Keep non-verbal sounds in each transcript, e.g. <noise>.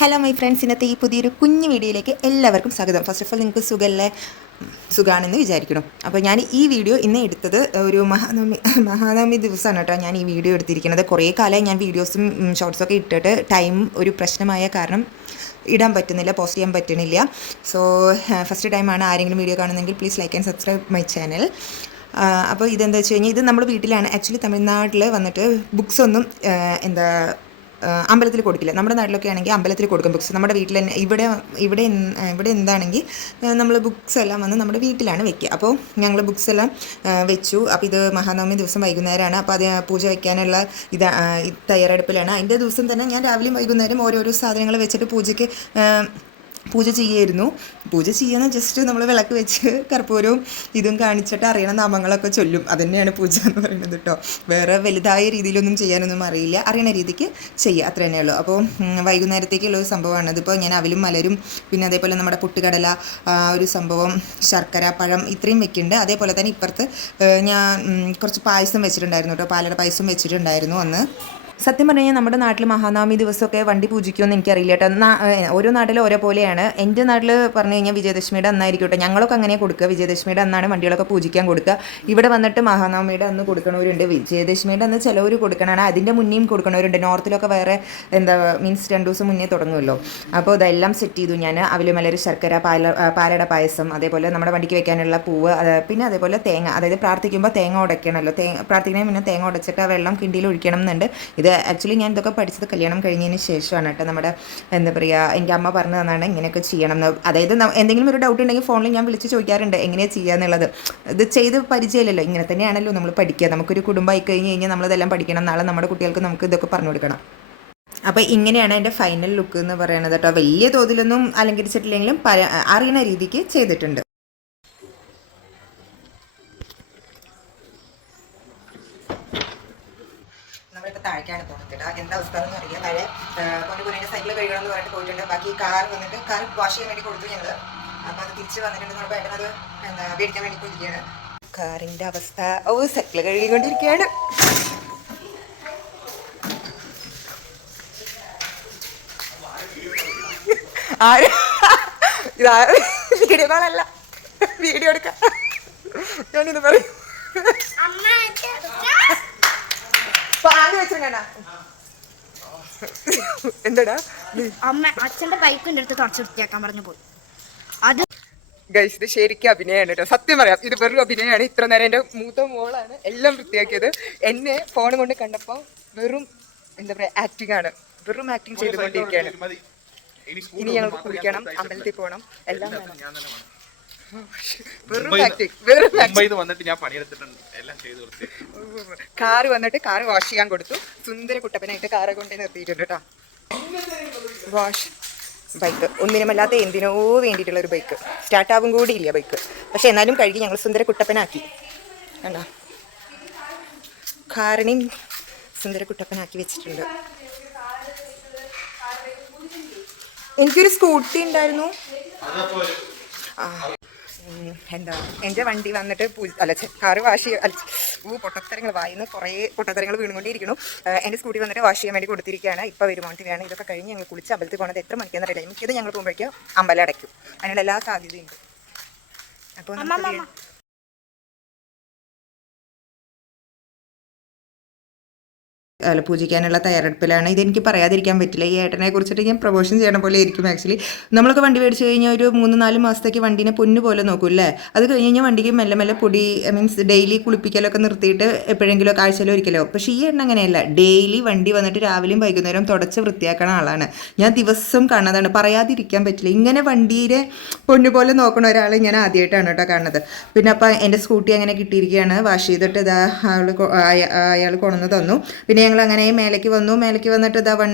Hello my friends ഇന്നത്തെ ഈ പുതിയൊരു കുഞ്ഞു വീഡിയോയിലേക്ക് എല്ലാവർക്കും സ്വാഗതം. ഫസ്റ്റ് ഓഫ് ഓൾ നിങ്ങൾക്ക് സുഖമല്ലേ സുഖമാണെന്ന് വിചാരിക്കണം അപ്പോൾ ഞാൻ ഈ വീഡിയോ ഇന്ന് എടുത്തത് ഒരു മഹാനവമി മഹാനവമി ദിവസമാണ് കേട്ടോ ഞാൻ ഈ വീഡിയോ എടുത്തിരിക്കുന്നത്. കുറേ കാലമായി ഞാൻ വീഡിയോസും ഷോർട്സൊക്കെ ഇട്ടിട്ട് ടൈം ഒരു പ്രശ്നമായ കാരണം ഇടാൻ പറ്റുന്നില്ല പോസ്റ്റ് ചെയ്യാൻ പറ്റുന്നില്ല. സോ ഫസ്റ്റ് ടൈമാണ് ആരെങ്കിലും വീഡിയോ കാണുന്നെങ്കിൽ please like and subscribe my channel അപ്പോൾ ഇതെന്താ വെച്ച് കഴിഞ്ഞാൽ ഇത് നമ്മുടെ വീട്ടിലാണ്. ആക്ച്വലി തമിഴ്നാട്ടിൽ വന്നിട്ട് ബുക്സ് ഒന്നും എന്താ അമ്പലത്തിൽ കൊടുക്കില്ല. നമ്മുടെ നാട്ടിലൊക്കെ ആണെങ്കിൽ അമ്പലത്തിൽ കൊടുക്കും ബുക്സ് നമ്മുടെ വീട്ടിൽ തന്നെ ഇവിടെ ഇവിടെ ഇവിടെ എന്താണെങ്കിൽ നമ്മൾ ബുക്സ് എല്ലാം വന്ന് നമ്മുടെ വീട്ടിലാണ് വെക്കുക. അപ്പോൾ ഞങ്ങൾ ബുക്സ് എല്ലാം വെച്ചു. അപ്പോൾ ഇത് മഹാനവമി ദിവസം വൈകുന്നേരമാണ്. അപ്പോൾ അത് പൂജ വയ്ക്കാനുള്ള ഇത് തയ്യാറെടുപ്പിലാണ്. അതിന്റെ ദിവസം തന്നെ ഞാൻ രാവിലെയും വൈകുന്നേരം ഓരോരോ സാധനങ്ങൾ വെച്ചിട്ട് പൂജയ്ക്ക് പൂജ ചെയ്യായിരുന്നു. പൂജ ചെയ്യുന്ന ജസ്റ്റ് നമ്മൾ വിളക്ക് വെച്ച് കർപ്പൂരവും ഇതും കാണിച്ചിട്ട് അറിയണ നാമങ്ങളൊക്കെ ചൊല്ലും. അതുതന്നെയാണ് പൂജ എന്ന് പറയുന്നത് കേട്ടോ. വേറെ വലുതായ രീതിയിലൊന്നും ചെയ്യാനൊന്നും അറിയില്ല. അറിയണ രീതിക്ക് ചെയ്യുക അത്ര തന്നെയുള്ളൂ അപ്പോൾ വൈകുന്നേരത്തേക്കുള്ള ഒരു സംഭവമാണ്. അതിപ്പോൾ ഞാൻ അവലും മലരും പിന്നെ അതേപോലെ നമ്മുടെ പുട്ടുകടല ഒരു സംഭവം ശർക്കര പഴം ഇത്രയും വെക്കുന്നുണ്ട് അതേപോലെ തന്നെ ഇപ്പുറത്ത് ഞാൻ കുറച്ച് പായസം വെച്ചിട്ടുണ്ടായിരുന്നു കേട്ടോ. പാലട പായസം വെച്ചിട്ടുണ്ടായിരുന്നു അന്ന്. സത്യം പറഞ്ഞാൽ നമ്മുടെ നാട്ടിൽ മഹാനാമി ദിവസമൊക്കെ വണ്ടി പൂജിക്കുമെന്ന് എനിക്കറിയില്ല കേട്ടോ. ഓരോ നാട്ടിലും ഓരോ പോലെയാണ്. എന്റെ നാട്ടിൽ പറഞ്ഞു കഴിഞ്ഞാൽ വിജയദശമിയുടെ അന്നായിരിക്കും കേട്ടോ. ഞങ്ങളൊക്കെ അങ്ങനെ കൊടുക്കുക. വിജയദശമിയുടെ അന്നാണ് വണ്ടികളൊക്കെ പൂജിക്കാൻ കൊടുക്കുക. ഇവിടെ വന്നിട്ട് മഹാനവമിയുടെ അന്ന് കൊടുക്കണവരുണ്ട്. വിജയദശമിയുടെ അന്ന് ചിലവർ കൊടുക്കണമാണ് അതിന്റെ മുന്നേയും കൊടുക്കണവരുണ്ട്. നോർത്തിലൊക്കെ വേറെ എന്താ മീൻസ് രണ്ട് ദിവസം മുന്നേ തുടങ്ങുമല്ലോ. അപ്പോൾ ഇതെല്ലാം സെറ്റ് ചെയ്തു ഞാൻ. അവൽ മലര് ശർക്കര പാല പാലട പായസം അതേപോലെ നമ്മുടെ വണ്ടിക്ക് വെക്കാനുള്ള പൂവ് പിന്നെ അതേപോലെ തേങ്ങ. അതായത് പ്രാർത്ഥിക്കുമ്പോൾ തേങ്ങ ഉടയ്ക്കണമല്ലോ. തേ പ്രാർത്ഥിക്കുന്നതിന് മുന്നേ തേങ്ങ ഉടച്ചിട്ട് ആ വെള്ളം കിണ്ടിയിൽ ഒഴിക്കണം എന്നുണ്ട്. ഇത് ആക്ച്വലി ഞാൻ ഇതൊക്കെ പഠിച്ചത് കല്യാണം കഴിഞ്ഞതിന് ശേഷമാണ് കേട്ടോ. നമ്മുടെ എന്താ പറയുക എന്റെ അമ്മ പറഞ്ഞു തന്നാണ് ഇങ്ങനെയൊക്കെ ചെയ്യണം എന്ന്. അതായത് എന്തെങ്കിലും ഒരു ഡൗട്ട് ഉണ്ടെങ്കിൽ ഫോണിൽ ഞാൻ വിളിച്ച് ചോദിക്കാറുണ്ട് എങ്ങനെയാണ് ചെയ്യുക എന്നുള്ളത്? ഇത് ചെയ്ത് പരിചയമില്ലല്ലോ. ഇങ്ങനെ തന്നെയാണല്ലോ നമ്മൾ പഠിക്കുക. നമുക്കൊരു കുടുംബമായി കഴിഞ്ഞ് കഴിഞ്ഞാൽ നമ്മളിതെല്ലാം പഠിക്കണം. നാളെ നമ്മുടെ കുട്ടികൾക്ക് നമുക്ക് ഇതൊക്കെ പറഞ്ഞു കൊടുക്കണം. അപ്പോൾ ഇങ്ങനെയാണ് എന്റെ ഫൈനൽ ലുക്ക് എന്ന് പറയുന്നത് കേട്ടോ. വലിയ തോതിലൊന്നും അലങ്കരിച്ചിട്ടില്ലെങ്കിലും അറിയുന്ന രീതിക്ക് ചെയ്തിട്ടുണ്ട്. താഴേക്കാണ് പോകുന്നത് എന്താ അവസ്ഥ എന്ന് അറിയാം താഴെ കൊണ്ട് കുഞ്ഞിന്റെ സൈക്കിൾ കഴുകണം എന്ന് പറഞ്ഞിട്ട് പോയിട്ടുണ്ട്. ബാക്കി കാർ വന്നിട്ട് കാർ വാഷ് ചെയ്യാൻ വേണ്ടി കൊടുത്തു ഞങ്ങൾ അപ്പോൾ അത് തിരിച്ച് വന്നിട്ടുണ്ട് നമ്മൾ ഏട്ടൻ അത് എന്താ മേടിക്കാൻ വേണ്ടി പോയിരിക്കുകയാണ്. കാറിന്റെ അവസ്ഥ. ഓ സൈക്കിൾ കഴുകിക്കൊണ്ടിരിക്കുകയാണ്. ആര്? ഇതാ വീഡിയോ കോളല്ല വീഡിയോ എടുക്കാം. ഞാനിത് പറയും. പാൽ വെച്ചിരിക്കണ എന്താടാ? അമ്മ അച്ഛന്റെ ബൈക്കിന്റെ അടുത്ത് തുടച്ചു വൃത്തിയാക്കാൻ പറഞ്ഞു പോയി. അത് ഗൈസ് ഇത് ശരിക്കും അഭിനയമാണ് കേട്ടോ. സത്യം പറയാം ഇത് വെറും അഭിനയമാണ് ഇത്ര നേരം എന്റെ മൂത്ത മോളാണ് എല്ലാം വൃത്തിയാക്കിയത്. എന്നെ ഫോൺ കൊണ്ട് കണ്ടപ്പോൾ വെറും എന്താ പറയാ ആക്ടിംഗ് ആണ്. വെറും ആക്ടിങ് ചെയ്തുകൊണ്ടിരിക്കുകയാണ്. ഇനി ഞങ്ങൾ കുളിക്കണം അമ്പലത്തിൽ പോകണം എല്ലാം വേണം. വന്നിട്ട് ഞാൻ പണിയെടുത്തിട്ടുണ്ട്. എല്ലാം ചെയ്തു കൊടുത്ത് കാറ് വന്നിട്ട് കാറ് വാഷ് ചെയ്യാൻ കൊടുത്തു. സുന്ദര കുട്ടപ്പനായിട്ട് കാറ് കൊണ്ട് നിർത്തിയിട്ടുണ്ട് കേട്ടോ വാഷ് ബൈക്ക് ഒന്നിനുമല്ലാത്ത എന്തിനോ വേണ്ടിയിട്ടുള്ള ഒരു ബൈക്ക് സ്റ്റാർട്ടാവും കൂടിയില്ല ബൈക്ക് പക്ഷെ എന്നാലും കഴുകി ഞങ്ങൾ സുന്ദര കുട്ടപ്പനാക്കി. കണ്ടോ? കാറിനെയും സുന്ദര കുട്ടപ്പനാക്കി വെച്ചിട്ടുണ്ട്. എനിക്കൊരു സ്കൂട്ടി ഉണ്ടായിരുന്നു. ആ. ഉം, എന്താ എന്റെ വണ്ടി വന്നിട്ട് പൂ- അല്ല കാർ കാറ് വാഷ് ചെയ്യുക അല്ല ഊ പൊട്ടത്തരങ്ങൾ വായിന്ന് കുറേ പൊട്ടത്തരങ്ങൾ വീണുകൊണ്ടിരിക്കുന്നു. എന്റെ സ്കൂട്ടി വന്നിട്ട് വാഷ് ചെയ്യാൻ വേണ്ടി കൊടുത്തിരിക്കുകയാണ്. ഇപ്പോൾ വേണം. ഇതൊക്കെ കഴിഞ്ഞ് ഞങ്ങൾ കുളിച്ച് അമ്പലത്തിൽ പോകുന്നത് എത്ര മണിക്കെന്ന് അറിയില്ല മിക്കത് ഞങ്ങൾ പോകുമ്പോഴേക്കും അമ്പലം അടയ്ക്കും. അതിനുള്ള എല്ലാ സാധ്യതയുണ്ട്. അപ്പോൾ നമുക്ക് അല്ല പൂജിക്കാനുള്ള തയ്യാറെടുപ്പിലാണ്. ഇതെനിക്ക് പറയാതിരിക്കാൻ പറ്റില്ല. ഈ ഏട്ടനെ കുറിച്ചിട്ട് ഞാൻ പ്രൊമോഷൻ ചെയ്യണ പോലെ ആയിരിക്കും ആക്ച്വലി നമ്മളൊക്കെ വണ്ടി മേടിച്ച് കഴിഞ്ഞാൽ ഒരു മൂന്ന് നാല് മാസത്തേക്ക് വണ്ടീനെ പൊന്നു പോലെ നോക്കും അല്ലേ അത് കഴിഞ്ഞ് കഴിഞ്ഞാൽ വണ്ടിക്ക് മെല്ലെ മെല്ലെ പൊടി മീൻസ് ഡെയിലി കുളിപ്പിക്കലൊക്കെ നിർത്തിയിട്ട് എപ്പോഴെങ്കിലും ആഴ്ചയിലോ ഒരിക്കലോ. പക്ഷേ ഈ എണ്ണ അങ്ങനെയല്ല. ഡെയിലി വണ്ടി വന്നിട്ട് രാവിലെയും വൈകുന്നേരം തുടച്ച് വൃത്തിയാക്കണ ആളാണ്. ഞാൻ ദിവസം കാണാതാണ്. പറയാതിരിക്കാൻ പറ്റില്ല. ഇങ്ങനെ വണ്ടിയെ പൊന്നു പോലെ നോക്കണ ഒരാളെ ഞാൻ ആദ്യമായിട്ടാണ് കേട്ടോ കാണുന്നത്. പിന്നെ അപ്പം എന്റെ സ്കൂട്ടി അങ്ങനെ കിട്ടിയിരിക്കുകയാണ്. വാഷ് ചെയ്തിട്ട് ഇതാ അയാൾ കൊണ്ടുവന്ന് തന്നു. പിന്നെ ഞങ്ങൾ അങ്ങനെ മേലേക്ക് വന്നു. മേലേക്ക് വന്നിട്ട് ഇതാ വൺ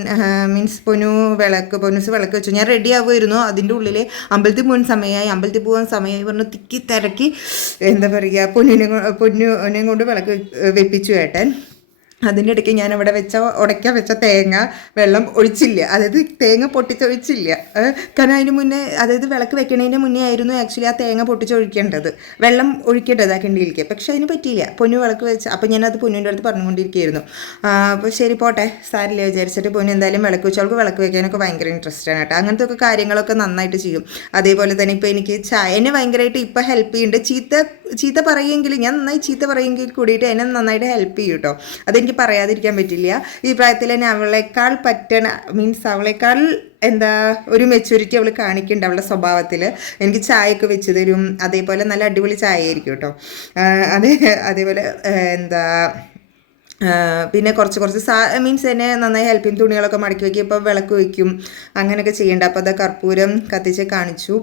മീൻസ് പൊന്നു വിളക്ക് പൊന്നൂസ് വിളക്ക് വെച്ചു. ഞാൻ റെഡി ആവുമായിരുന്നു. അതിന്റെ ഉള്ളിൽ അമ്പലത്തിൽ പോകാൻ സമയമായി. അമ്പലത്തിൽ പോകാൻ സമയമായി പറഞ്ഞു തിക്കി തിരക്കി എന്താ പറയുക പൊന്നിനെ പൊന്നുനെ കൊണ്ട് വിളക്ക് വെപ്പിച്ചു ഏട്ടൻ. അതിന്റെ ഇടയ്ക്ക് ഞാൻ അവിടെ വെച്ച ഉടയ്ക്കാൻ വെച്ച തേങ്ങ വെള്ളം ഒഴിച്ചില്ല. അതായത് തേങ്ങ പൊട്ടിച്ചൊഴിച്ചില്ല. കാരണം അതിന് മുന്നേ അതായത് വിളക്ക് വെക്കണതിന് മുന്നേ ആയിരുന്നു ആക്ച്വലി ആ തേങ്ങ പൊട്ടിച്ചൊഴിക്കേണ്ടത്. വെള്ളം ഒഴിക്കേണ്ടത് ആ കിണ്ടിയിലേക്ക്. പക്ഷെ അതിന് പറ്റിയില്ല. പൊന്നു വിളക്ക് വെച്ച് അപ്പോൾ ഞാനത് പൊന്നുവിന്റെ അടുത്ത് പറഞ്ഞുകൊണ്ടിരിക്കുകയായിരുന്നു. അപ്പോൾ ശരി പോട്ടെ സാരില്ല വിചാരിച്ചിട്ട് പൊന്നു എന്തായാലും വിളക്ക് വെച്ചവൾക്ക് വിളക്ക് വെക്കാനൊക്കെ ഭയങ്കര ഇൻട്രസ്റ്റ് ആണ് കേട്ടോ. അങ്ങനത്തെ ഒക്കെ കാര്യങ്ങളൊക്കെ നന്നായിട്ട് ചെയ്യും. അതേപോലെ തന്നെ ഇപ്പോൾ എനിക്ക് ചായ എന്നെ ഭയങ്കരമായിട്ട് ഇപ്പോൾ ഹെൽപ്പ് ചെയ്യുന്നുണ്ട് ചീത്ത ചീത്ത പറയുമെങ്കിൽ ഞാൻ നന്നായി ചീത്ത പറയുമെങ്കിൽ കൂടിയിട്ട് എന്നെ നന്നായിട്ട് ഹെൽപ്പ് ചെയ്യും കേട്ടോ. അതെനിക്ക് പറയാതിരിക്കാൻ പറ്റില്ല. ഈ പ്രായത്തിൽ തന്നെ അവളെക്കാൾ പറ്റണ മീൻസ് അവളെക്കാൾ എന്താ ഒരു മെച്യൂരിറ്റി അവൾ കാണിക്കുന്നുണ്ട് അവളുടെ സ്വഭാവത്തിൽ എനിക്ക് ചായയൊക്കെ വെച്ച് തരും. അതേപോലെ നല്ല അടിപൊളി ചായ ആയിരിക്കും കേട്ടോ അതേ അതേപോലെ എന്താ പിന്നെ കുറച്ച് കുറച്ച് സാ മീൻസ് എന്നെ നന്നായി ഹെൽപ്പ് ചെയ്യും തുണികളൊക്കെ മടക്കി വയ്ക്കും ഇപ്പോൾ വിളക്ക് വയ്ക്കും അങ്ങനെയൊക്കെ ചെയ്യേണ്ട. അപ്പോൾ അത് കർപ്പൂരം കത്തിച്ച് കാണിച്ചു.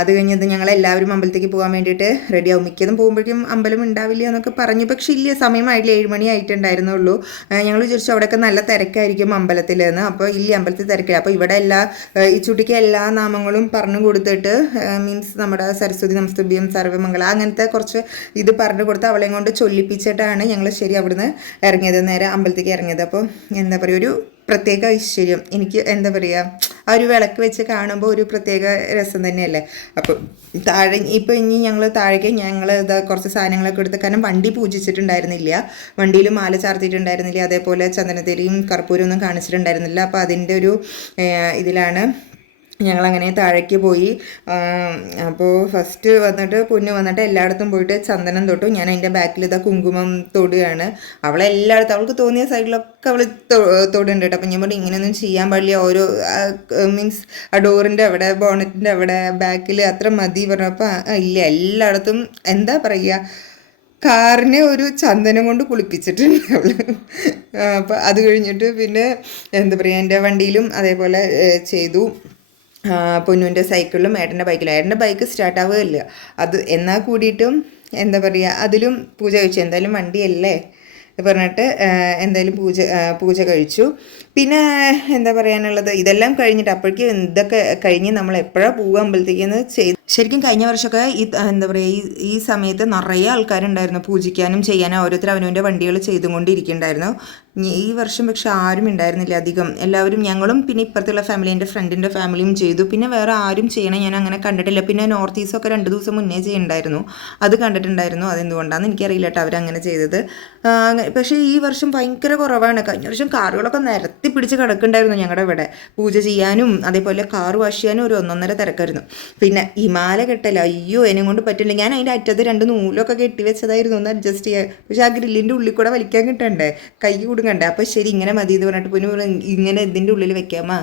അത് കഴിഞ്ഞത് ഞങ്ങൾ എല്ലാവരും അമ്പലത്തേക്ക് പോകാൻ വേണ്ടിയിട്ട് റെഡി ആവും. മിക്കതും പോകുമ്പോഴേക്കും അമ്പലം ഉണ്ടാവില്ല എന്നൊക്കെ പറഞ്ഞു. പക്ഷേ ഇല്ല സമയമായില്ല. ഏഴ് മണി ആയിട്ടുണ്ടായിരുന്നുള്ളൂ. ഞങ്ങൾ വിചാരിച്ചു അവിടെയൊക്കെ നല്ല തിരക്കായിരിക്കും അമ്പലത്തിൽ നിന്ന് അപ്പോൾ ഇല്ല അമ്പലത്തിൽ തിരക്കില്ല. അപ്പോൾ ഇവിടെ എല്ലാ ഈ ചുട്ടിക്ക് എല്ലാ നാമങ്ങളും പറഞ്ഞു കൊടുത്തിട്ട് മീൻസ് നമ്മുടെ സരസ്വതി നമസ്തുഭ്യം സർവമംഗള അങ്ങനത്തെ കുറച്ച് ഇത് പറഞ്ഞു കൊടുത്ത് അവളെയും കൊണ്ട് ചൊല്ലിപ്പിച്ചിട്ടാണ് ഞങ്ങൾ ശരി അവിടുന്ന് ഇറങ്ങിയത് നേരെ അമ്പലത്തേക്ക് ഇറങ്ങിയത്. അപ്പോൾ എന്താ പറയുക ഒരു പ്രത്യേക ഐശ്വര്യം. എനിക്ക് എന്താ പറയുക ആ ഒരു വിളക്ക് വെച്ച് കാണുമ്പോൾ ഒരു പ്രത്യേക രസം തന്നെയല്ലേ? അപ്പോൾ താഴെ ഇപ്പോൾ ഇനി ഞങ്ങൾ താഴേക്ക് ഞങ്ങൾ ഇതാ കുറച്ച് സാധനങ്ങളൊക്കെ എടുത്ത് കാരണം വണ്ടി പൂജിച്ചിട്ടുണ്ടായിരുന്നില്ല. വണ്ടിയിൽ മാല ചാർത്തിയിട്ടുണ്ടായിരുന്നില്ല. അതേപോലെ ചന്ദനത്തിരിയും കർപ്പൂരം ഒന്നും കാണിച്ചിട്ടുണ്ടായിരുന്നില്ല. അപ്പോൾ അതിന്റെ ഒരു ഇതിലാണ് ഞങ്ങളങ്ങനെ താഴേക്ക് പോയി. അപ്പോൾ ഫസ്റ്റ് വന്നിട്ട് പൊന്നു വന്നിട്ട് എല്ലായിടത്തും പോയിട്ട് ചന്ദനം തൊട്ടു. ഞാൻ അതിന്റെ ബാക്കിൽ ഇതാ കുങ്കുമം തൊടുകയാണ്. അവളെല്ലായിടത്തും അവൾക്ക് തോന്നിയ സൈഡിലൊക്കെ അവൾ തൊടുന്നുണ്ട് കേട്ടോ. അപ്പം ഞാൻ പറഞ്ഞു ഇങ്ങനെയൊന്നും ചെയ്യാൻ പാടില്ല. ഓരോ മീൻസ് ആ ഡോറിന്റെ അവിടെ ബോണറ്റിന്റെ അവിടെ ബാക്കിൽ അത്ര മതി. പറഞ്ഞപ്പോൾ ഇല്ല. എല്ലായിടത്തും എന്താ പറയുക കാറിനെ ഒരു ചന്ദനം കൊണ്ട് കുളിപ്പിച്ചിട്ടുണ്ട് അവൾ. അപ്പം അത് കഴിഞ്ഞിട്ട് പിന്നെ എന്താ പറയുക എന്റെ വണ്ടിയിലും അതേപോലെ ചെയ്തു. പൊന്നുവിന്റെ സൈക്കിളിലും ഏട്ടന്റെ ബൈക്കിലും ഏട്ടന്റെ ബൈക്ക് സ്റ്റാർട്ട് ആവുകയില്ല. അത് എന്നാൽ കൂടിയിട്ടും എന്താ പറയുക അതിലും പൂജ കഴിച്ചു. എന്തായാലും വണ്ടിയല്ലേ? പറഞ്ഞിട്ട് എന്തായാലും പൂജ പൂജ കഴിച്ചു. പിന്നെ എന്താ പറയാനുള്ളത്? ഇതെല്ലാം കഴിഞ്ഞിട്ട് അപ്പോഴേക്കും എന്തൊക്കെ കഴിഞ്ഞ് നമ്മൾ എപ്പോഴാണ് പോവുക അമ്പലത്തേക്കെന്ന് ചെയ്ത് ശരിക്കും കഴിഞ്ഞ വർഷമൊക്കെ ഈ എന്താ പറയുക ഈ ഈ സമയത്ത് നിറയെ ആൾക്കാരുണ്ടായിരുന്നു പൂജിക്കാനും ചെയ്യാനും. ഓരോരുത്തർ അവനവന്റെ വണ്ടികൾ ചെയ്തുകൊണ്ടിരിക്കുന്നുണ്ടായിരുന്നു. ഈ വർഷം പക്ഷെ ആരും ഉണ്ടായിരുന്നില്ല അധികം. എല്ലാവരും ഞങ്ങളും പിന്നെ ഇപ്പുറത്തുള്ള ഫാമിലി എന്റെ ഫ്രണ്ടിന്റെ ഫാമിലിയും ചെയ്തു. പിന്നെ വേറെ ആരും ചെയ്യണം ഞാൻ അങ്ങനെ കണ്ടിട്ടില്ല. പിന്നെ നോർത്ത് ഈസ്റ്റ് ഒക്കെ രണ്ട് ദിവസം മുന്നേ ചെയ്യുന്നുണ്ടായിരുന്നു അത് കണ്ടിട്ടുണ്ടായിരുന്നു. അതെന്തുകൊണ്ടാണെന്ന് എനിക്കറിയില്ല കേട്ടോ അവരങ്ങനെ ചെയ്തത്. പക്ഷേ ഈ വർഷം ഭയങ്കര കുറവാണ്. കഴിഞ്ഞ വർഷം കാറുകളൊക്കെ നിരത്തി പിടിച്ച് കിടക്കുന്നുണ്ടായിരുന്നു ഞങ്ങളുടെ ഇവിടെ. പൂജ ചെയ്യാനും അതേപോലെ കാർ വാഷ് ചെയ്യാനും ഒരു ഒന്നൊന്നര തിരക്കായിരുന്നു. പിന്നെ ഈ മാല കെട്ടല. അയ്യോ എന്നെ കൊണ്ട് പറ്റില്ല. ഞാൻ അതിന്റെ അറ്റത്ത് രണ്ട് നൂലൊക്കെ കെട്ടി വെച്ചതായിരുന്നു. ഒന്ന് അഡ്ജസ്റ്റ് ചെയ്യാൻ. പക്ഷെ ആ ഗ്രില്ലിന്റെ ഉള്ളിൽ കൂടെ വലിക്കാൻ കിട്ടണ്ടേ? കൈ കൊടുക്കണ്ടേ അപ്പോൾ ശരി ഇങ്ങനെ മതി എന്ന് പറഞ്ഞിട്ട് പിന്നെ ഇങ്ങനെ ഇതിന്റെ ഉള്ളിൽ വെക്കാമാ?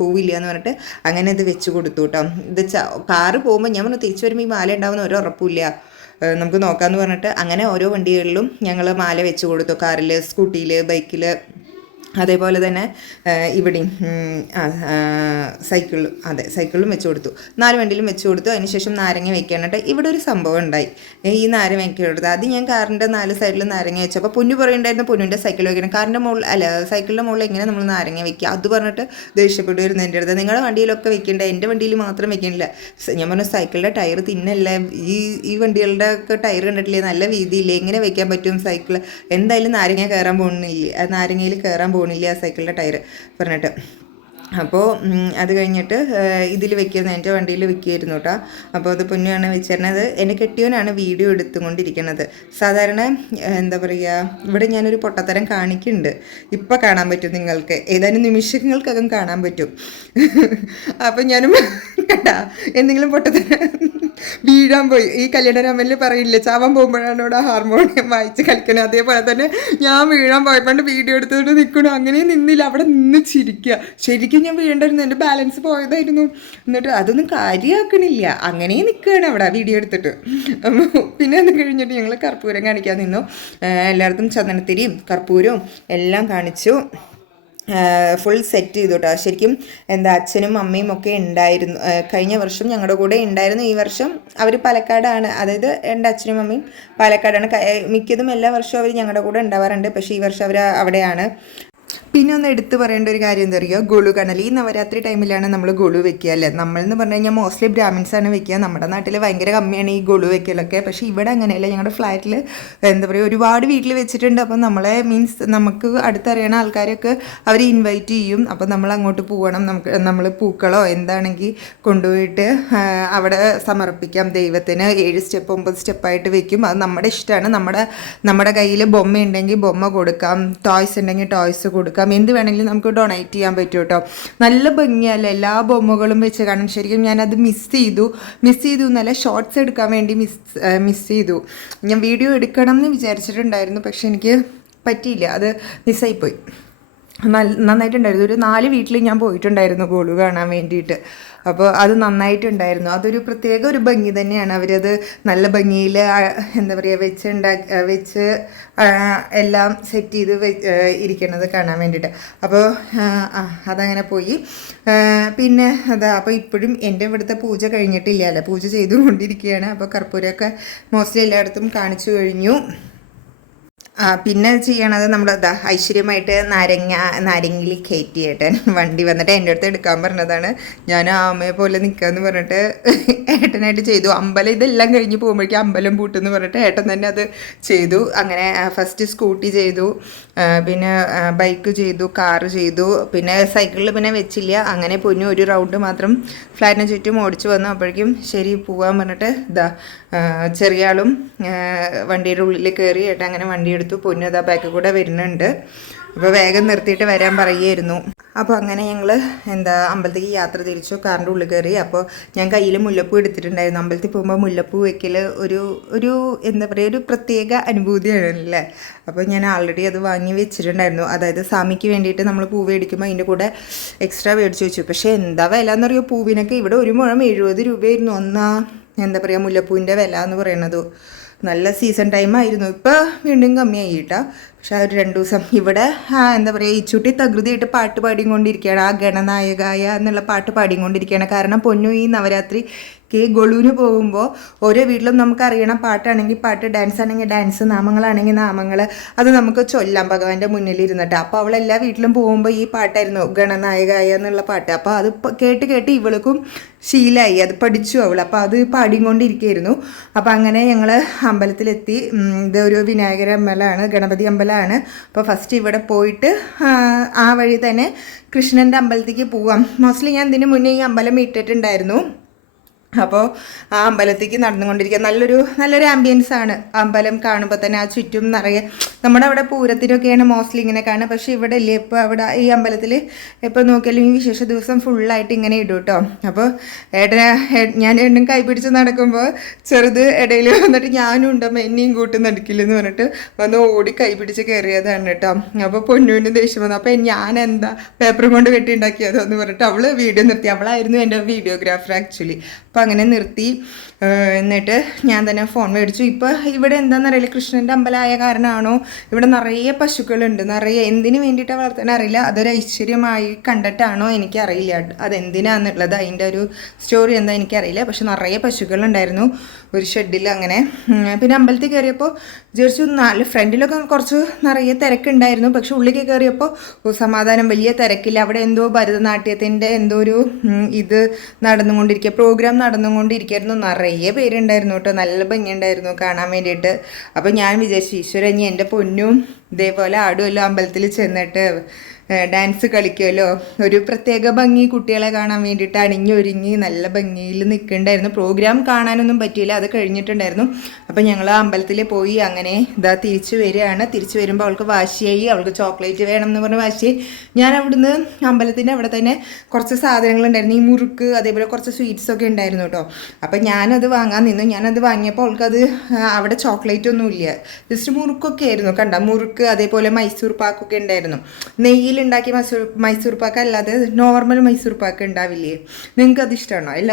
പോവില്ല എന്ന് പറഞ്ഞിട്ട് അങ്ങനെ ഇത് വെച്ച് കൊടുത്തു കേട്ടോ ഇത് കാറ് പോകുമ്പോൾ ഞാൻ പറഞ്ഞു തിരിച്ചു വരുമ്പോൾ ഈ മാല ഉണ്ടാവുന്ന ഒരു ഉറപ്പില്ല നമുക്ക് നോക്കാമെന്ന് പറഞ്ഞിട്ട് അങ്ങനെ ഓരോ വണ്ടികളിലും ഞങ്ങൾ മാല വെച്ച് കൊടുത്തു. കാറിൽ സ്കൂട്ടിയിൽ ബൈക്കിൽ അതേപോലെ തന്നെ ഇവിടെയും ഉം, അതെ സൈക്കിളും വെച്ച് കൊടുത്തു. നാല് വണ്ടിയിലും വെച്ച് കൊടുത്തു. അതിനുശേഷം നാരങ്ങ വെക്കാനായിട്ട് ഇവിടെ ഒരു സംഭവം ഉണ്ടായി. ഈ നാരങ്ങ വെക്കി കൊടുത്തു. അത് ഞാൻ കാറിന്റെ നാല് സൈഡിൽ നാരങ്ങ വെച്ചു. വെച്ചപ്പോൾ പൊന്നു പറയുണ്ടായിരുന്നു പൊന്നുവിന്റെ സൈക്കിൾ വെക്കണം കാറിന്റെ മുകളിൽ അല്ല സൈക്കിളിന്റെ മുകളിൽ എങ്ങനെ നമ്മൾ നാരങ്ങ വെക്കുക? അത് പറഞ്ഞിട്ട് ദേഷ്യപ്പെട്ടുവരുന്നു എന്റെ അടുത്ത്. നിങ്ങളുടെ വണ്ടിയിലൊക്കെ വെക്കേണ്ട എന്റെ വണ്ടിയിൽ മാത്രം വെക്കണില്ല ഞാൻ പറഞ്ഞു സൈക്കിളിന്റെ ടയർ തിന്നല്ലേ? ഈ ഈ വണ്ടികളുടെ ഒക്കെ ടയർ കണ്ടിട്ടില്ലേ? നല്ല വീതിയില്ലേ? എങ്ങനെ വെക്കാൻ പറ്റും സൈക്കിൾ എന്തായാലും നാരങ്ങ കയറാൻ പോകുന്നില്ല? നാരങ്ങയിൽ കയറാൻ പോകുന്നില്ല ആ സൈക്കിളിന്റെ ടയർ പറഞ്ഞിട്ട്. അപ്പോൾ അത് കഴിഞ്ഞിട്ട് ഇതിൽ വെക്കുന്നത് എന്റെ വണ്ടിയിൽ വെക്കുമായിരുന്നു കേട്ടോ. അപ്പോൾ അത് പൊന്നുവാണ് വെച്ചിരുന്നത് എന്നെ കെട്ടിയവനാണ് വീഡിയോ എടുത്തുകൊണ്ടിരിക്കുന്നത് സാധാരണ എന്താ പറയുക ഇവിടെ ഞാനൊരു പൊട്ടത്തരം കാണിക്കുന്നുണ്ട്. ഇപ്പം കാണാൻ പറ്റും നിങ്ങൾക്ക്. ഏതാനും നിമിഷങ്ങൾക്കകം കാണാൻ പറ്റും. <laughs> അപ്പം ഞാനും കേട്ടാ എന്തെങ്കിലും പൊട്ടത്തരം വീഴാൻ പോയി. ഈ കല്യാണരാമനിൽ പറയില്ലേ ചാവാൻ പോകുമ്പോഴാണ് ഇവിടെ ഹാർമോണിയം വായിച്ച് കളിക്കണത് അതേപോലെ തന്നെ ഞാൻ വീഴാൻ പോയപ്പോണ്ട് വീഡിയോ എടുത്തുകൊണ്ട് നിൽക്കണു അങ്ങനെ നിന്നില്ല. അവിടെ നിന്ന് ചിരിക്കുക ശരിക്കും ഞാൻ വീഴണ്ടായിരുന്നു. എന്റെ ബാലൻസ് പോയതായിരുന്നു. എന്നിട്ട് അതൊന്നും കാര്യമാക്കണില്ല അങ്ങനെ നിൽക്കുകയാണ് അവിടെ വീഡിയോ എടുത്തിട്ട്. പിന്നെ അത് കഴിഞ്ഞിട്ട് ഞങ്ങൾ കർപ്പൂരം കാണിക്കാൻ നിന്നു. എല്ലായിടത്തും ചന്ദനത്തിരിയും കർപ്പൂരവും എല്ലാം കാണിച്ചു. ഫുൾ സെറ്റ് ചെയ്തു കേട്ടോ ശരിക്കും എന്താ അച്ഛനും അമ്മയും ഒക്കെ ഉണ്ടായിരുന്നു. കഴിഞ്ഞ വർഷം ഞങ്ങളുടെ കൂടെ ഉണ്ടായിരുന്നു. ഈ വർഷം അവർ പാലക്കാടാണ്. അതായത് എന്റെ അച്ഛനും അമ്മയും പാലക്കാടാണ്. മിക്കതും എല്ലാ വർഷവും അവർ ഞങ്ങളുടെ കൂടെ ഉണ്ടാവാറുണ്ട്. പക്ഷേ ഈ വർഷം അവർ അവിടെയാണ്. പിന്നെ ഒന്ന് എടുത്തു പറയേണ്ട ഒരു കാര്യം എന്താ പറയുക ഗുളു കണൽ ഈ നവരാത്രി ടൈമിലാണ് നമ്മൾ ഗുളു വെക്കുക അല്ലേ? നമ്മൾ എന്ന് പറഞ്ഞു കഴിഞ്ഞാൽ മോസ്റ്റ്ലി ബ്രാഹ്മിൻസ് ആണ് വെക്കുക. നമ്മുടെ നാട്ടിൽ ഭയങ്കര കമ്മിയാണ് ഈ ഗുളു വെക്കലൊക്കെ. പക്ഷേ ഇവിടെ അങ്ങനെയല്ല. ഞങ്ങളുടെ ഫ്ലാറ്റിൽ എന്താ പറയുക ഒരുപാട് വീട്ടിൽ വെച്ചിട്ടുണ്ട്. അപ്പം നമ്മളെ മീൻസ് നമുക്ക് അടുത്തറിയണ ആൾക്കാരൊക്കെ അവർ ഇൻവൈറ്റ് ചെയ്യും. അപ്പം നമ്മൾ അങ്ങോട്ട് പോകണം നമുക്ക് നമ്മൾ പൂക്കളോ എന്താണെങ്കിൽ കൊണ്ടുപോയിട്ട് അവിടെ സമർപ്പിക്കാം. ദൈവത്തിന് ഏഴ് സ്റ്റെപ്പ് ഒമ്പത് സ്റ്റെപ്പായിട്ട് വെക്കും. അത് നമ്മുടെ ഇഷ്ടമാണ് നമ്മുടെ നമ്മുടെ കയ്യിൽ ബൊമ്മ ഉണ്ടെങ്കിൽ ബൊമ്മ കൊടുക്കാം. ടോയ്സ് ഉണ്ടെങ്കിൽ ടോയ്സ് കൊടുക്കാം. എന്ത് വേണമെങ്കിലും നമുക്ക് ഡൊണേറ്റ് ചെയ്യാൻ പറ്റും കേട്ടോ. നല്ല ഭംഗിയല്ല? എല്ലാ ബൊമ്മകളും വെച്ച് കാണും ശരിക്കും ഞാനത് മിസ് ചെയ്തു. മിസ് ചെയ്തു എന്നല്ല ഷോർട്സ് എടുക്കാൻ വേണ്ടി മിസ് മിസ് ചെയ്തു. ഞാൻ വീഡിയോ എടുക്കണം എന്ന് വിചാരിച്ചിട്ടുണ്ടായിരുന്നു പക്ഷെ എനിക്ക് പറ്റിയില്ല. അത് മിസ്സായിപ്പോയി നന്നായിട്ടുണ്ടായിരുന്നു. ഒരു നാല് വീട്ടിൽ ഞാൻ പോയിട്ടുണ്ടായിരുന്നു ഗോളു കാണാൻ വേണ്ടിയിട്ട്. അപ്പോൾ അത് നന്നായിട്ടുണ്ടായിരുന്നു. അതൊരു പ്രത്യേക ഒരു ഭംഗി തന്നെയാണ്. അവരത് നല്ല ഭംഗിയിൽ എന്താ പറയുക വെച്ച് ഉണ്ടാക്കി വെച്ച് എല്ലാം സെറ്റ് ചെയ്ത് ഇരിക്കണത് കാണാൻ വേണ്ടിയിട്ട്. അപ്പോൾ അതങ്ങനെ പോയി. പിന്നെ അതാ അപ്പോൾ ഇപ്പോഴും എന്റെ ഇവിടുത്തെ പൂജ കഴിഞ്ഞിട്ടില്ല അല്ലേ? പൂജ ചെയ്തുകൊണ്ടിരിക്കുകയാണ് അപ്പോൾ കർപ്പൂരമൊക്കെ മോസ്റ്റ്ലി എല്ലായിടത്തും കാണിച്ചു കഴിഞ്ഞു. പിന്നെ ചെയ്യണത് നമ്മൾ ഇതാ ഐശ്വര്യമായിട്ട് നാരങ്ങ നാരങ്ങയിൽ കയറ്റിയേട്ടൻ വണ്ടി വന്നിട്ട് എന്റെ അടുത്ത് എടുക്കാൻ പറഞ്ഞതാണ്. ഞാൻ ആമയെ പോലെ നിൽക്കാന്ന് പറഞ്ഞിട്ട് ഏട്ടനായിട്ട് ചെയ്തു. അമ്പലം ഇതെല്ലാം കഴിഞ്ഞ് പോകുമ്പോഴേക്കും അമ്പലം പൂട്ടെന്ന് പറഞ്ഞിട്ട് ഏട്ടൻ തന്നെ അത് ചെയ്തു. അങ്ങനെ ഫസ്റ്റ് സ്കൂട്ടി ചെയ്തു. പിന്നെ ബൈക്ക് ചെയ്തു കാറ് ചെയ്തു പിന്നെ സൈക്കിളിൽ പിന്നെ വെച്ചില്ല. അങ്ങനെ പൊന്നു ഒരു റൗണ്ട് മാത്രം ഫ്ലാറ്റിന് ചുറ്റും ഓടിച്ചു വന്നു. അപ്പോഴേക്കും ശരി പോവാൻ പറഞ്ഞിട്ട് ഇതാ ചെറിയ ആളും വണ്ടിയുടെ ഉള്ളിൽ കയറി ഏട്ടാ അങ്ങനെ വണ്ടി എടുത്തു. പൊന്നു ഇതാ ബാക്കിൽ കൂടെ വരുന്നുണ്ട്. അപ്പോൾ വേഗം നിർത്തിയിട്ട് വരാൻ പറയുമായിരുന്നു അപ്പോൾ അങ്ങനെ ഞങ്ങൾ എന്താ അമ്പലത്തേക്ക് യാത്ര തിരിച്ചു. കാറിന്റെ ഉള്ളിൽ കയറി. അപ്പോൾ ഞാൻ കയ്യിൽ മുല്ലപ്പൂ എടുത്തിട്ടുണ്ടായിരുന്നു. അമ്പലത്തിൽ പോകുമ്പോൾ മുല്ലപ്പൂ വെക്കൽ ഒരു ഒരു എന്താ പറയുക ഒരു പ്രത്യേക അനുഭൂതിയാണല്ലേ? അപ്പോൾ ഞാൻ ആൾറെഡി അത് വാങ്ങി വെച്ചിട്ടുണ്ടായിരുന്നു. അതായത് സ്വാമിക്ക് വേണ്ടിയിട്ട് നമ്മൾ പൂ മേടിക്കുമ്പോൾ അതിന്റെ കൂടെ എക്സ്ട്രാ മേടിച്ച് വെച്ചു. പക്ഷേ എന്താ വില എന്നറിയോ പൂവിനൊക്കെ ഇവിടെ ഒരു മുഴം എഴുപത് രൂപയായിരുന്നു. ഒന്നാ എന്താ പറയുക മുല്ലപ്പൂവിന്റെ വില എന്ന് പറയണത്. നല്ല സീസൺ ടൈം ആയിരുന്നു. ഇപ്പോൾ വീണ്ടും കമ്മിയായി കേട്ടോ. പക്ഷെ ഒരു രണ്ട് ദിവസം ഇവിടെ എന്താ പറയുക ഇച്ചുട്ടി തകൃതിയായിട്ട് പാട്ട് പാടിക്കൊണ്ടിരിക്കുകയാണ്. ആ ഗണനായകായ എന്നുള്ള പാട്ട് പാടിക്കൊണ്ടിരിക്കുകയാണ്. കാരണം പൊന്നു ഈ നവരാത്രി കെ ഗൊളുവിന് പോകുമ്പോൾ ഓരോ വീട്ടിലും നമുക്ക് അറിയണം പാട്ടാണെങ്കിൽ പാട്ട് ഡാൻസ് ആണെങ്കിൽ ഡാൻസ് നാമങ്ങളാണെങ്കിൽ നാമങ്ങൾ. അത് നമുക്ക് ചൊല്ലാം ഭഗവാന്റെ മുന്നിൽ ഇരുന്നിട്ട് അപ്പോൾ അവൾ എല്ലാ വീട്ടിലും പോകുമ്പോൾ ഈ പാട്ടായിരുന്നു ഗണനായകായ എന്നുള്ള പാട്ട്. അപ്പോൾ അത് കേട്ട് കേട്ട് ഇവൾക്കും ശീലമായി അത് പഠിച്ചു അവൾ. അപ്പോൾ അത് പാടിക്കൊണ്ടിരിക്കുകയായിരുന്നു. അപ്പോൾ അങ്ങനെ ഞങ്ങൾ അമ്പലത്തിലെത്തി. ഇതൊരു വിനായകര അമ്പലമാണ് ഗണപതി അമ്പലമാണ് അപ്പോൾ ഫസ്റ്റ് ഇവിടെ പോയിട്ട് ആ വഴി തന്നെ കൃഷ്ണന്റെ അമ്പലത്തേക്ക് പോവാം. മോസ്റ്റ്ലി ഞാൻ ഇതിന് മുന്നേ ഈ അമ്പലം ഇട്ടിട്ടുണ്ടായിരുന്നു. അപ്പോൾ ആ അമ്പലത്തേക്ക് നടന്നുകൊണ്ടിരിക്കുക നല്ലൊരു നല്ലൊരു ആംബിയൻസ് ആണ്. അമ്പലം കാണുമ്പോൾ തന്നെ ആ ചുറ്റും നിറയെ നമ്മുടെ അവിടെ പൂരത്തിനൊക്കെയാണ് മോസ്റ്റ്ലി ഇങ്ങനെ കാണുക. പക്ഷേ ഇവിടെ ഇല്ലേ ഇപ്പോൾ അവിടെ ഈ അമ്പലത്തിൽ ഇപ്പോൾ നോക്കിയാലും ഈ വിശേഷ ദിവസം ഫുള്ളായിട്ട് ഇങ്ങനെ ഇടും കേട്ടോ അപ്പോൾ ഏട്ടനെ ഞാൻ എണ്ണും കൈപിടിച്ച് നടക്കുമ്പോൾ ചെറുത് ഇടയിൽ വന്നിട്ട് ഞാനും ഉണ്ടമ്മ എന്നെയും കൂട്ടി നടക്കില്ലെന്ന് പറഞ്ഞിട്ട് വന്ന് ഓടി കൈപിടിച്ച് കയറിയതാണ് കേട്ടോ അപ്പോൾ പൊന്നുവിന് ദേഷ്യം വന്നു. അപ്പോൾ ഞാൻ എന്താ പേപ്പർ കൊണ്ട് വെട്ടി ഉണ്ടാക്കിയതോ എന്ന് പറഞ്ഞിട്ട് അവൾ വീഡിയോ നിർത്തി. അവളായിരുന്നു എന്റെ വീഡിയോഗ്രാഫർ ആക്ച്വലി അങ്ങനെ നിർത്തി. എന്നിട്ട് ഞാൻ തന്നെ ഫോൺ മേടിച്ചു. ഇപ്പോൾ ഇവിടെ എന്താണെന്നറിയില്ല കൃഷ്ണന്റെ അമ്പലമായ കാരണമാണോ ഇവിടെ നിറയെ പശുക്കളുണ്ട്. നിറയെ എന്തിനു വേണ്ടിയിട്ടാണ് വളർത്താൻ അറിയില്ല. അതൊരു ഐശ്വര്യമായി കണ്ടിട്ടാണോ എനിക്കറിയില്ല. അതെന്തിനാന്നുള്ളത് അതിന്റെ ഒരു സ്റ്റോറി എന്താ എനിക്കറിയില്ല. പക്ഷെ നിറയെ പശുക്കളുണ്ടായിരുന്നു. ഒരു ഷെഡിൽ അങ്ങനെ. പിന്നെ അമ്പലത്തിൽ കയറിയപ്പോൾ വിചാരിച്ചു നാല് ഫ്രണ്ടിലൊക്കെ കുറച്ച് നിറയെ തിരക്കുണ്ടായിരുന്നു. പക്ഷെ ഉള്ളിലേക്ക് കയറിയപ്പോൾ സമാധാനം. വലിയ തിരക്കില്ല. അവിടെ എന്തോ ഭരതനാട്യത്തിന്റെ എന്തോ ഒരു ഇത് നടന്നുകൊണ്ടിരിക്കുക. പ്രോഗ്രാം നടന്നുകൊണ്ടിരിക്കുകയായിരുന്നു നിറയെ പേരുണ്ടായിരുന്നു കേട്ടോ. നല്ല ഭംഗിയുണ്ടായിരുന്നു കാണാൻ വേണ്ടിയിട്ട്. അപ്പോൾ ഞാൻ വിചാരിച്ചു ഈശ്വരഞ്ഞി എന്റെ പൊന്നും ഇതേപോലെ ആടുമല്ലോ അമ്പലത്തിൽ ചെന്നിട്ട് ഡാൻസ് കളിക്കുമല്ലോ ഒരു പ്രത്യേക ഭംഗി കുട്ടികളെ കാണാൻ വേണ്ടിയിട്ട് അണിഞ്ഞൊരുങ്ങി നല്ല ഭംഗിയിൽ നിൽക്കുന്നുണ്ടായിരുന്നു പ്രോഗ്രാം കാണാനൊന്നും പറ്റിയില്ല അത് കഴിഞ്ഞിട്ടുണ്ടായിരുന്നു. അപ്പോൾ ഞങ്ങൾ അമ്പലത്തിൽ പോയി അങ്ങനെ ഇതാ തിരിച്ചു വരികയാണ്. തിരിച്ചു വരുമ്പോൾ അവൾക്ക് വാശിയായി അവൾക്ക് ചോക്ലേറ്റ് വേണം എന്ന് പറഞ്ഞ് വാശിയായി. ഞാൻ അവിടുന്ന് അമ്പലത്തിന്റെ അവിടെ തന്നെ കുറച്ച് സാധനങ്ങളുണ്ടായിരുന്നു ഈ മുറുക്ക് അതേപോലെ കുറച്ച് സ്വീറ്റ്സൊക്കെ ഉണ്ടായിരുന്നു കേട്ടോ. അപ്പം ഞാനത് വാങ്ങാൻ നിന്നു. ഞാനത് വാങ്ങിയപ്പോൾ അവൾക്കത് അവിടെ ചോക്ലേറ്റ് ഒന്നും ഇല്ല ജസ്റ്റ് മുറുക്കൊക്കെ ആയിരുന്നു. കണ്ട? മുറുക്ക് അതേപോലെ മൈസൂർ പാക്കൊക്കെ ഉണ്ടായിരുന്നു. നെയ്യിലുണ്ടാക്കിയ മൈസൂർ മൈസൂർ പാക്ക് അല്ലാതെ നോർമൽ മൈസൂർ പാക്ക് ഉണ്ടാവില്ലേ? നിങ്ങൾക്ക് അത് ഇഷ്ടമാണോ അല്ല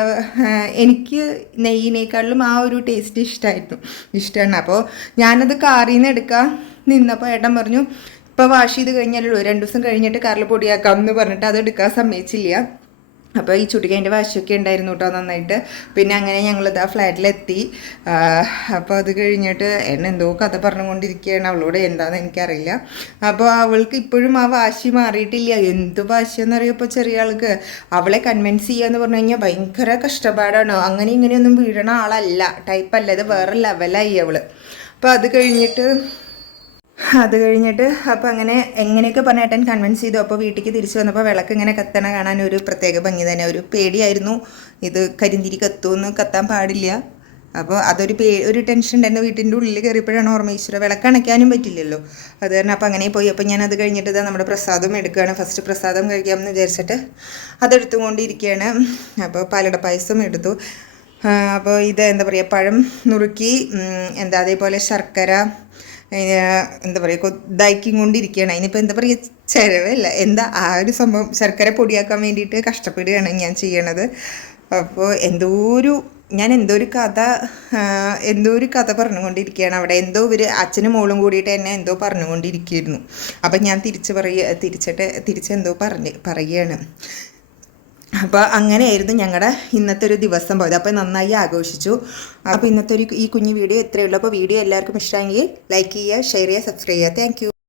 എനിക്ക് നെയ്യിനേക്കാളും ആ ഒരു ടേസ്റ്റ് ഇഷ്ടമായിരുന്നു ഇഷ്ടമാണ് അപ്പോൾ ഞാനത് കാറിൽ നിന്ന് എടുക്കാൻ നിന്നപ്പോൾ ഏട്ടൻ പറഞ്ഞു ഇപ്പോൾ വാഷ് ചെയ്ത് കഴിഞ്ഞാലുള്ളൂ രണ്ട് ദിവസം കഴിഞ്ഞിട്ട് കാറിൽ പൊടിയാക്കാം എന്ന് പറഞ്ഞിട്ട് അത് എടുക്കാൻ സമ്മതിച്ചില്ല. അപ്പോൾ ഈ ചുട്ടിക്കതിന്റെ വാശിയൊക്കെ ഉണ്ടായിരുന്നു കേട്ടോ നന്നായിട്ട്. പിന്നെ അങ്ങനെ ഞങ്ങളിതാ ഫ്ലാറ്റിലെത്തി. അപ്പോൾ അത് കഴിഞ്ഞിട്ട് എന്നെ എന്തോ കഥ പറഞ്ഞുകൊണ്ടിരിക്കുകയാണ്. അവളോട് എന്താണെന്ന് എനിക്കറിയില്ല. അപ്പോൾ അവൾക്ക് ഇപ്പോഴും ആ വാശി മാറിയിട്ടില്ല. എന്ത് വാശിയെന്ന് അറിയപ്പോൾ ചെറിയ ആൾക്ക്. അവളെ കൺവിൻസ് ചെയ്യാന്ന് പറഞ്ഞു കഴിഞ്ഞാൽ ഭയങ്കര കഷ്ടപ്പാടാണ്. അങ്ങനെ ഇങ്ങനെയൊന്നും വീഴണ ആളല്ല. ടൈപ്പല്ല ഇത് വേറെ ലെവലായി അവൾ അപ്പോൾ അത് കഴിഞ്ഞിട്ട് അത് കഴിഞ്ഞിട്ട് അപ്പോൾ അങ്ങനെ എങ്ങനെയൊക്കെ പറഞ്ഞ ഏട്ടൻ കൺവിൻസ് ചെയ്തു. അപ്പോൾ വീട്ടിലേക്ക് തിരിച്ചു വന്നപ്പോൾ വിളക്ക് ഇങ്ങനെ കത്തണ കാണാൻ ഒരു പ്രത്യേക ഭംഗി തന്നെ. ഒരു പേടിയായിരുന്നു. ഇത് കരിന്തിരി കത്തുമെന്ന് കത്താൻ പാടില്ല. അപ്പോൾ അതൊരു പേ ഒരു ടെൻഷൻ ഉണ്ടായിരുന്നു വീട്ടിന്റെ ഉള്ളിൽ കയറിയപ്പോഴാണ് ഓർമ്മ ഈശ്വര വിളക്കണയ്ക്കാനും പറ്റില്ലല്ലോ. അത് കാരണം അപ്പോൾ അങ്ങനെ പോയി. അപ്പോൾ ഞാൻ അത് കഴിഞ്ഞിട്ട് ഇതാ നമ്മുടെ പ്രസാദം എടുക്കുകയാണ്. ഫസ്റ്റ് പ്രസാദം കഴിക്കാമെന്ന് വിചാരിച്ചിട്ട് അതെടുത്തുകൊണ്ടിരിക്കുകയാണ്. അപ്പോൾ പാലട പായസം എടുത്തു. അപ്പോൾ ഇത് എന്താ പറയുക പഴം നുറുക്കി എന്താ അതേപോലെ ശർക്കര എന്താ പറയുക ഇതാക്കി കൊണ്ടിരിക്കുകയാണ്. അതിനിപ്പോൾ എന്താ പറയുക ചിലവല്ല. എന്താ ആ ഒരു സംഭവം ശർക്കര പൊടിയാക്കാൻ വേണ്ടിയിട്ട് കഷ്ടപ്പെടുകയാണ് ഞാൻ ചെയ്യണത്. അപ്പോൾ എന്തോ ഒരു ഞാൻ എന്തോ ഒരു കഥ എന്തോ ഒരു കഥ പറഞ്ഞുകൊണ്ടിരിക്കുകയാണ് അവിടെ. എന്തോ ഒരു അച്ഛനും മോളും കൂടിയിട്ട് എന്നെ എന്തോ പറഞ്ഞുകൊണ്ടിരിക്കുകയായിരുന്നു അപ്പം ഞാൻ തിരിച്ച് പറയുക തിരിച്ചിട്ട് തിരിച്ച് എന്തോ പറഞ്ഞ് പറയുകയാണ്. അപ്പോൾ അങ്ങനെയായിരുന്നു ഞങ്ങളുടെ ഇന്നത്തെ ഒരു ദിവസം പോയത്. അപ്പോൾ നന്നായി ആഘോഷിച്ചു. അപ്പോൾ ഇന്നത്തെ ഒരു ഈ കുഞ്ഞു വീഡിയോ ഇത്രയേ ഉള്ളൂ. അപ്പോൾ വീഡിയോ എല്ലാവർക്കും ഇഷ്ടമെങ്കിൽ ലൈക്ക് ചെയ്യുക ഷെയർ ചെയ്യുക സബ്സ്ക്രൈബ് ചെയ്യുക. താങ്ക്